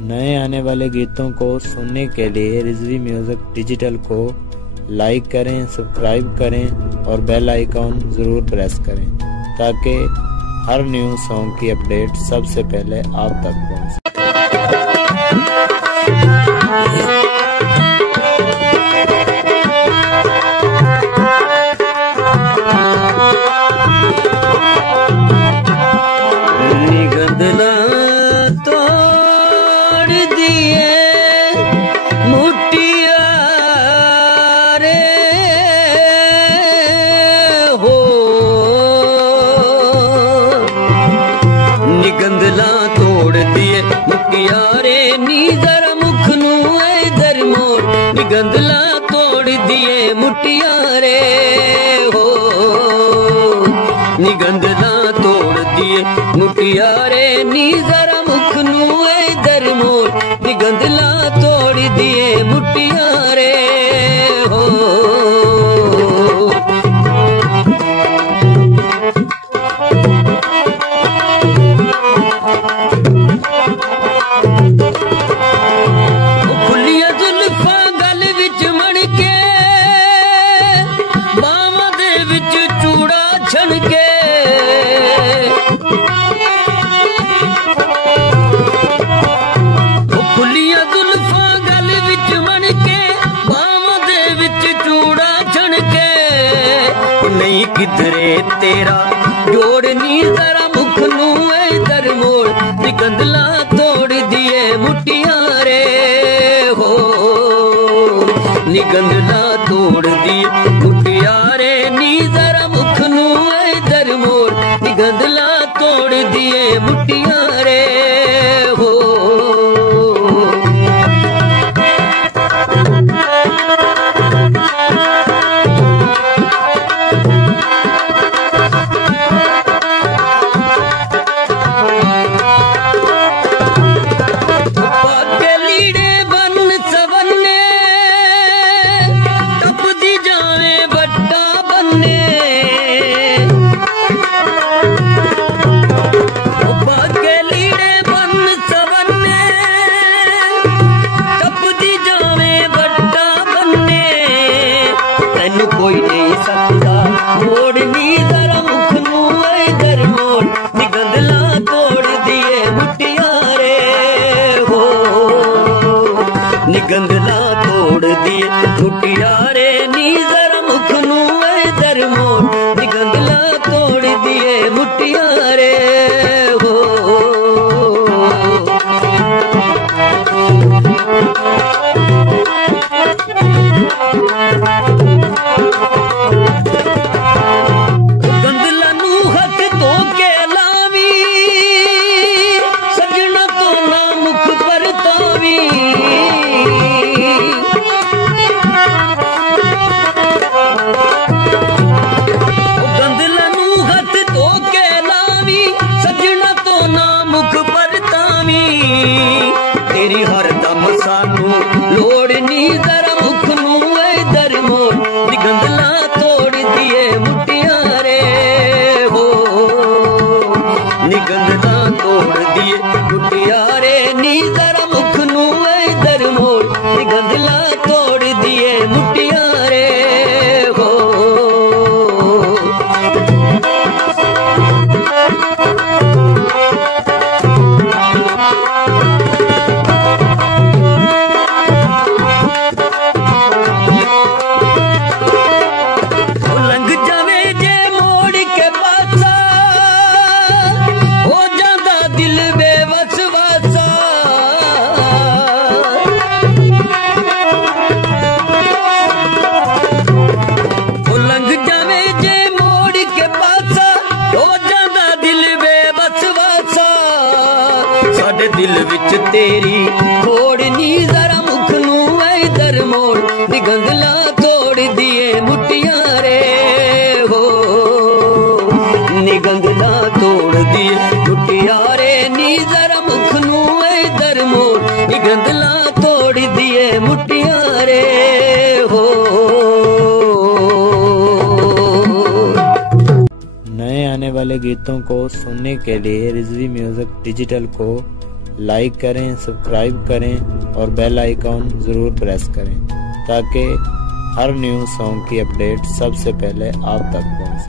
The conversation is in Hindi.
नए आने वाले गीतों को सुनने के लिए रिजवी म्यूजिक डिजिटल को लाइक करें, सब्सक्राइब करें और बेल आइकॉन जरूर प्रेस करें ताकि हर न्यू सॉन्ग की अपडेट सबसे पहले आप तक पहुंचे। निगंदला तोड़ दिए मुठिया रे हो, निगंदला तोड़ दिए मुठिया रे नी जरा मुख नू इधर मोड़, निगंदला तोड़ दिए मुठिया रे हो, निगंदला तोड़ दिए मुठिया रे नी जरा मुख नू इधर मोड़, निगंदला तोड़ दिए मुठिया रे हो। खुलिया जुल्फा गल विच मणके, बावां दे विच चूड़ा छणके, खुलिया जुल्फा गल विच मणके, बावां दे विच चूड़ा छणके, नहीं किधरे तेरा जोड़ नी जरा मुख नू इधर मोड़, निगंदला तोड़ दिए मुठिया रे हो, निगंदला तोड़ दिए मुठिया रे नी जरा मुख नू इधर मोड़, निगंदला तोड़ दिए मुठिया रे हो। कोई नहीं सकता मोड़ नी जरा मुख नू इधर मोड़, निगंदला तोड़ दिए मुठिया रे हो, निगंदला तोड़ दिए मुठिया रे नी जरा मुख नू इधर मोड़, निगंदला तोड़ दिए मुठिया रे हो। तेरी हरदम सानू लोड़ नी जरा मुख नू इधर मोड़, निगंदला तोड़ दिए मुठिया रे हो, निगंदला तोड़ दिए मुठिया रे नी जरा मुख नू इधर मोड़, निगंदला तोड़ दिए मुठिया रे हो। दिल विच तेरी खोड़ नी जरा मुख नू इधर मोड़, निगंदला तोड़ दिए मुठिया रे हो, निगंदला तोड़ दिए मुठिया रे नी जरा मुख नू इधर मोड़, निगंदला तोड़ दिए मुठिया रे हो। नए आने वाले गीतों को सुनने के लिए रिजवी म्यूजिक डिजिटल को लाइक करें, सब्सक्राइब करें और बेल आइकॉन ज़रूर प्रेस करें ताकि हर न्यू सॉन्ग की अपडेट सबसे पहले आप तक पहुंचे।